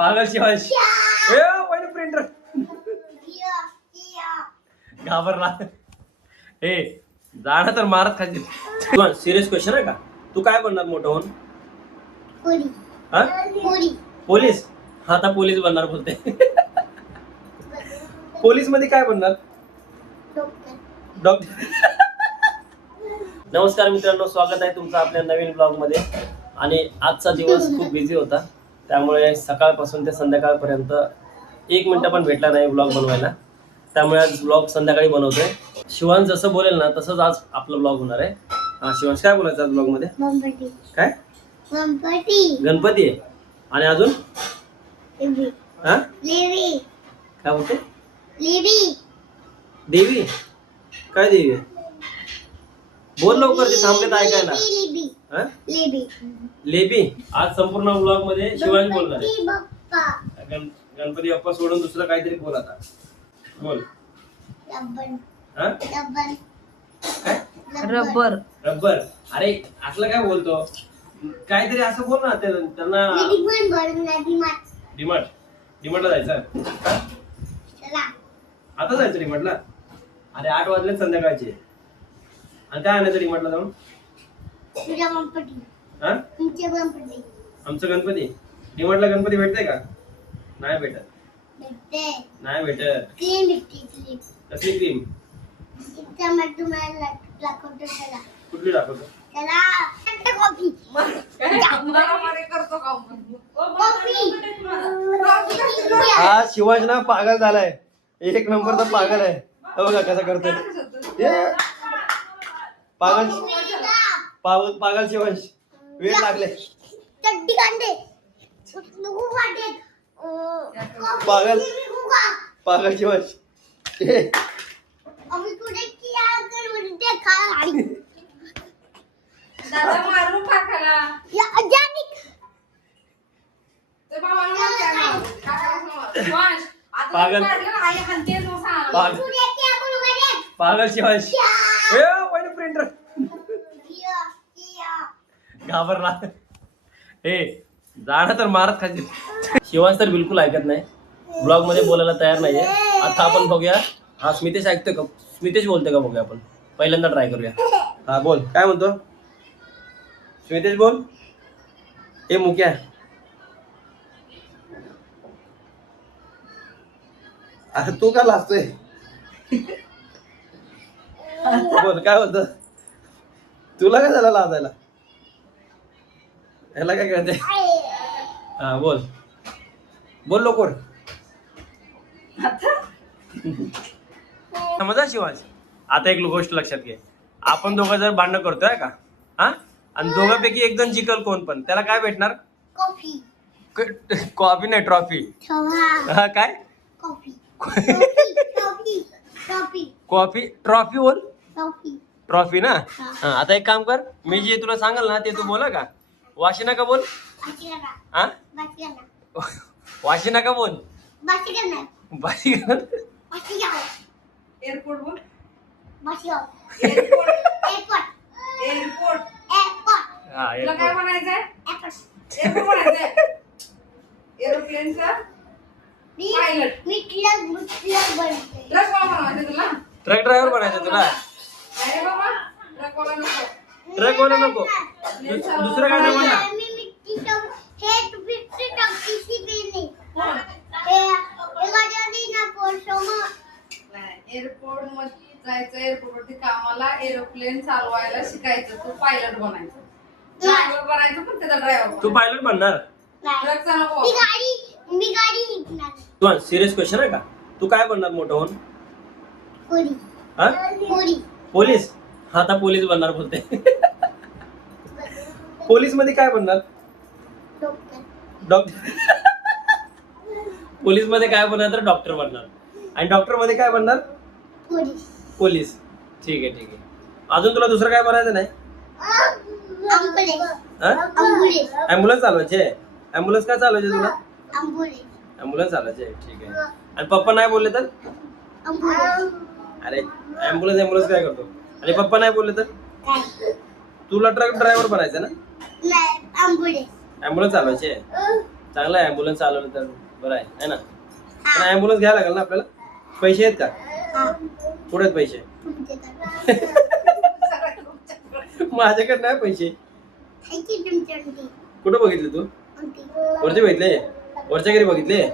पागल शिवांश पहिले प्रिंटर घाबरला. हे जाणं तर मारत खाली. सिरियस क्वेश्चन आहे का? तू काय बनणार मोठं होऊन? पोलीस. हा आता पोलीस बनणार बोलते. पोलीस मध्ये काय बनणार? डॉक्टर. नमस्कार मित्रांनो, स्वागत आहे तुमचं आपल्या नवीन ब्लॉग मध्ये. आणि आजचा दिवस खूप बिझी होता, त्यामुळे सकाळपासून ते संध्याकाळपर्यंत एक मिनिट पण भेटला नाही ब्लॉग बनवायला. त्यामुळे आज ब्लॉग संध्याकाळी बनवतोय. शिवांश जसं बोलेल ना तसंच आज आपला ब्लॉग होणार आहे. हा शिवांश, काय बोलायचं आज ब्लॉग मध्ये? काय? गणपती आहे. आणि अजून हा काय बोलते? देवी. काय देवी? बोल लवकर, ते थांबलेत ऐकायला. लेबी. आज संपूर्ण ब्लॉग मध्ये शिवांश बोलणार आहे. गणपती बाप्पा सोडून दुसरं काहीतरी बोल आता. बोल. रबर. रबर. अरे असलं काय बोलतो? काहीतरी असं बोल ना. त्यांना डिमार्टला जायचं. आता जायचं डिमार्टला? अरे 8 वाजले संध्याकाळचे. आणि काय आणायचं डिमार्टला जाऊन? आमचं गणपती. डिमार्टला गणपती भेटते का? नाही भेटत. नाही भेटत. कसली क्रीम? कुठली दाखवतो? हा शिवांश ना पागल झालाय. एक नंबरचा पागल आहे. बघा कसा करतोय. पागल शिवांश. वेळ लागले. पागल शिवांश. पागल शिवांश. पहिले प्रिंटर घाबरला. हे जाणं तर मारत खाली. शिवांश तर बिलकुल ऐकत नाही, ब्लॉग मध्ये बोलायला तयार नाहीये. आता आपण बघूया. हा स्मितेश ऐकतोय का? स्मितेश बोलतोय का बघूया आपण. पहिल्यांदा ट्राय करूया. हा बोल, काय म्हणतो? स्मितेश बोल. हे मुक्या. अरे तू का लाजतोय? बोल, काय बोलतो? तुला काय झालं लाजायला? ह्याला काय कळते? हा बोल. बोल लवकर. समजा शिवांश, आता एक गोष्ट लक्षात घे. आपण दोघं जर भांडण करतोय का, हा, आणि दोघांपैकी एक जण जिंकल कोण पण, त्याला काय भेटणार? कॉफी नाही, ट्रॉफी. हा काय? कॉफी. ट्रॉफी बोल. ट्रॉफी ना. आता एक काम कर, मी जे तुला सांगाल ना ते तू बोला का? वाशी नका बोल. हा, वाशी नका बोल. बाशी. एअरपोर्ट बोल. हा, तुला काय म्हणायचंय? एअरपोर्ट म्हणायचंय. एरोप्लेनचा पायलट. ट्रक वाला म्हणायचं तुला? ट्रक ड्रायव्हर बनायचं तुला? अरे बाबा, ट्रक वाला नको. ट्रक वाला नको. दुसरं काय नाही म्हणणार. एअरपोर्ट मध्ये जायचं, एअरपोर्ट वरती कामाला, एरोप्लेन चालवायला शिकायचं. तू पायलट बनायचं. ड्रायव्हर बनायचं, पण त्याचा ड्रायव्हर. तू पायलट बनणार? ट्रकचा नको. तू सिरियस क्वेश्चन आहे का? तू काय बनणार मोठं होऊन? पोलीस. हा आता पोलीस बनणार बोलते. पोलीस मध्ये काय बनणार? डॉक्टर. पोलीस मध्ये काय बनणार तर डॉक्टर बनणार. आणि डॉक्टर मध्ये काय बनणार? पोलीस. ठीक आहे, ठीक आहे. अजून तुला दुसरं काय बनायचं नाही? ऍम्ब्युलन्स चालवायचे. ऍम्ब्युलन्स काय चालवायचे तुला? ऍम्ब्युलन्स चालवायचे. ठीक आहे. आणि पप्पा नाही बोलले तर? अरे ऍम्ब्युलन्स काय करतो? आणि पप्पा नाही बोलले तर? तुला ट्रक ड्रायव्हर बनायचं ना? ऍम्ब्युलन्स चालवायचे. चांगलं आहे ॲम्ब्युलन्स चालवलं तर बरं आहे ना. पण ॲम्ब्युलन्स घ्यायला लागेल ना आपल्याला. पैसे आहेत का? कुठे आहेत पैसे? माझ्याकडे नाही पैसे. कुठं बघितले तू? वरचे बघितले? वरच्या घरी बघितले?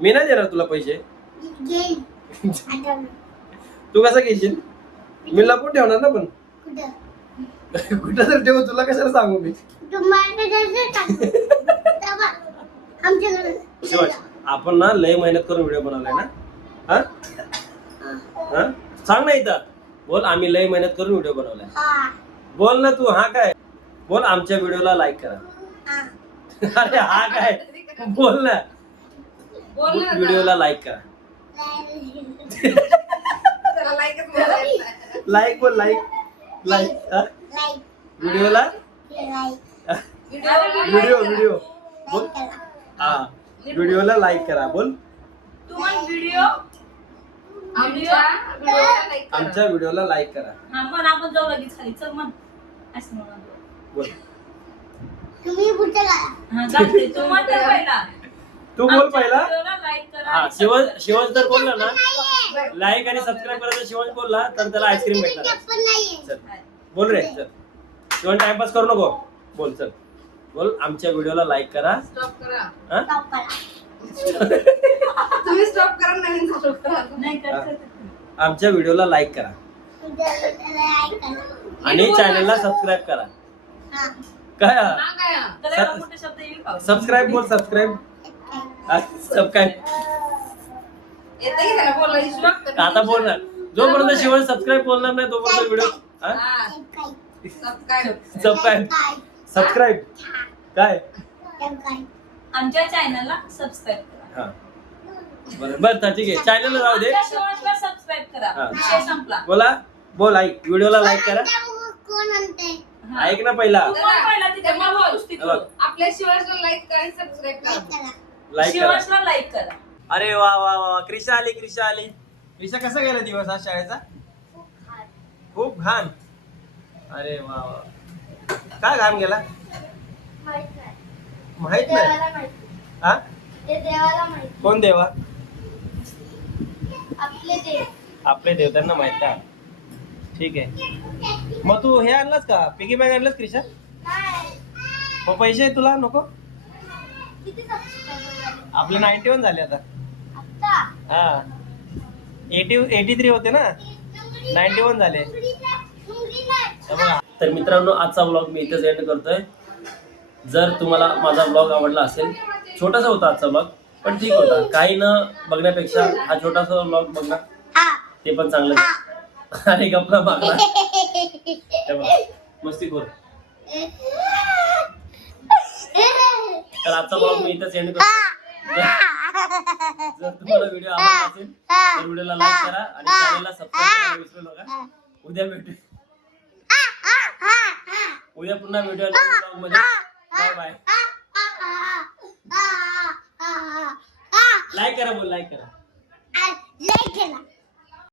मी नाही देणार तुला पैसे. तू कसं घेशील? मी लपून ठेवणार ना. पण कुठं तर ठेव, तुला कशाला सांगू मी. शिवाज, आपण ना लय मेहनत करून व्हिडिओ बनवलाय ना. हा हा सांग ना इथं. बोल आम्ही लय मेहनत करून व्हिडिओ बनवलाय. बोल ना तू. हा काय बोल. आमच्या व्हिडिओला लाईक करा. अरे हा काय बोल ना. व्हिडिओला लाईक करा. लाईक बोल. लाईक लाईक व्हिडिओला व्हिडिओ बोल. हा व्हिडिओला लाईक करा. बोल आमच्या व्हिडिओला लाईक करा. आपण जाऊ लगेच खाली. चल म्हण. असं म्हणा. बोल तू बोल पहिला. हा शिवज तर बोलला ना लाईक आणि सबस्क्राईब करायचं. शिवज बोलला तर त्याला आईस्क्रीम भेटणार. चल बोल रे. चल शिवण टाइमपास करू नको. बोल चल बोल. आमच्या व्हिडिओला लाईक करा. स्टॉप करा. हा तुम्ही स्टॉप करा. नवीन स्टॉप करा. नाही कर. आमच्या व्हिडिओला लाईक करा आणि चॅनलला सबस्क्राईब करा. काय सबस्क्राईब बोल. सबस्क्राईब सबस्क्राईब येतं की त्याला बोलायची स्टॉप करा. आता बोल ना. जोपर्यंत शिवण सबस्क्राईब बोलणार नाही तोपर्यंत व्हिडिओ सबस्क्राईब सबस्क्राईब काय आमच्या चॅनलला सबस्क्राईब करा. हा बरं बरं ठीक आहे. चॅनलला जाऊ दे. सबस्क्राईब करा. विषय संपला. बोला बोल. ऐक व्हिडिओला लाईक करा. ऐक ना पहिला. आपल्या शिवायला लाईक करा. सबस्क्राईब करा. लाईक करा. शिवासला लाईक करा. अरे वा वा वा. क्रिशा आली. क्रिशा आली. क्रिशा कसा गेला दिवस आज शाळेचा? खूप घाण. अरे वा वा. काय घाण गेला माहित नाही. हा कोण देवा? आपले देव त्यांना माहित का? ठीक आहे. मग तू हे आणलास का? पिगी बँक आणलास क्रिशा? मग पैसे तुला नको? आपले 91 झाले आता. हा 83 होते ना. 91 झाले. तर मित्रांनो आजचा व्लॉग मी इथेच एंड करतोय. जर तुम्हाला माझा व्लॉग आवडला असेल, छोटासा होता आजचा व्लॉग पण ठीक होता. काही न बघण्यापेक्षा हा छोटासा व्लॉग बघणं ते पण चांगलं. आणि गप्पा मागला मस्ती करू. तर आजचा व्लॉग मी इथेच एंड करतो. जर तुम्हाला व्हिडिओ आवडला असेल तर व्हिडिओला लाईक करा आणि चॅनलला सबस्क्राईब करायला विसरू नका. उद्या भेटू. उद्या पुन्हा व्हिडिओ व्लॉग मध्ये. Bye bye. लाईक करा बोल. लाईक करा.